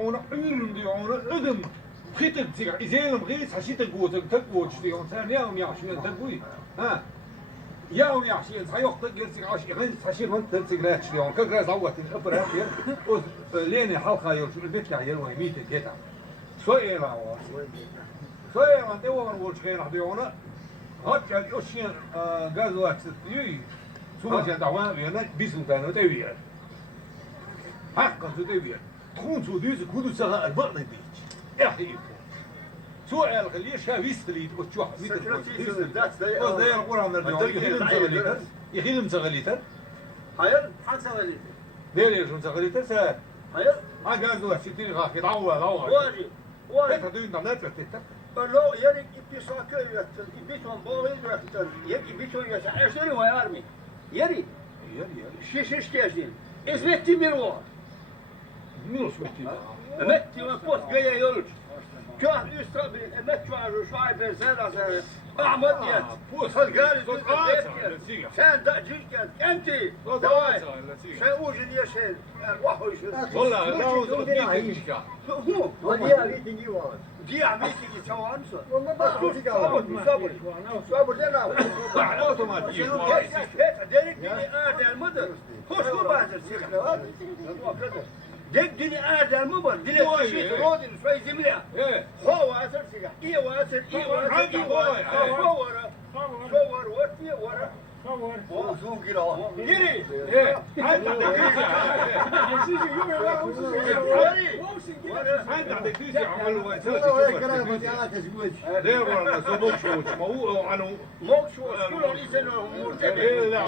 ona ölüm diyor, ona ödüm. Hitin tiga, izleyelim gıy, saçıtı goğutuk, tek goğuç diyor, sen ne yağım yaşıyorsun, tek buy. Ha. Yağım yaşıyorsun, sen yok da gerçek aşığın, saçıgın tek sigara çıkıyor, kakra zavvatın, öpür yapıyor. O leni halka yol, şunu bekle yer var, miyte geta. Soyela var. Soyela devam goğuç kıyına diyor ona. Hatta o şeyin gaz vaçtı diyor. Sumaşan davan verene bir sultanı ödeviyor. Hakka ödeviyor. تكون ديز كودو سها البقنا بيج يا أخي سؤال خليه شاويس خليه تقول ميت ده يقول عن الرجال يخيل مسغليتر hayır hangi sağlıydı? ليه مسغليتر سه Hayır ما قال له شتي غاخي دعوه vali انت دين ده تتت lo yani bir şarkı ürettin bir ton boğaz ürettin yeki bir ton yaşa eşleri var mı? Yeri şiş gezdin İzmettin bir o مين سمعتي Emetti ve post gaya yolcu Kâh üst tabi emet çuarı şuay bir zera zera Ahmet yet Salgari sen da cilket enti davay sen ucun yeşil vahuşun والله لا وصلت هو ودي أبيت نجيبه دي عميتي سوانسا والله ما أعرف صبر ده لا اوتوماتيك ديك دني آدم المدر خوش هو بازر سيخنا ديك دني آدم المدر دني شيء رودي شوي زملة هو واسر سيخ إيه واسر إيه واسر صور ورتي ورا وزوق له يري انت عندك كيسي عملوا والله كلام يا تزوج ليه والله زبوك شو ما هو عنه موك شو كلهم يسنوا مرتبط لا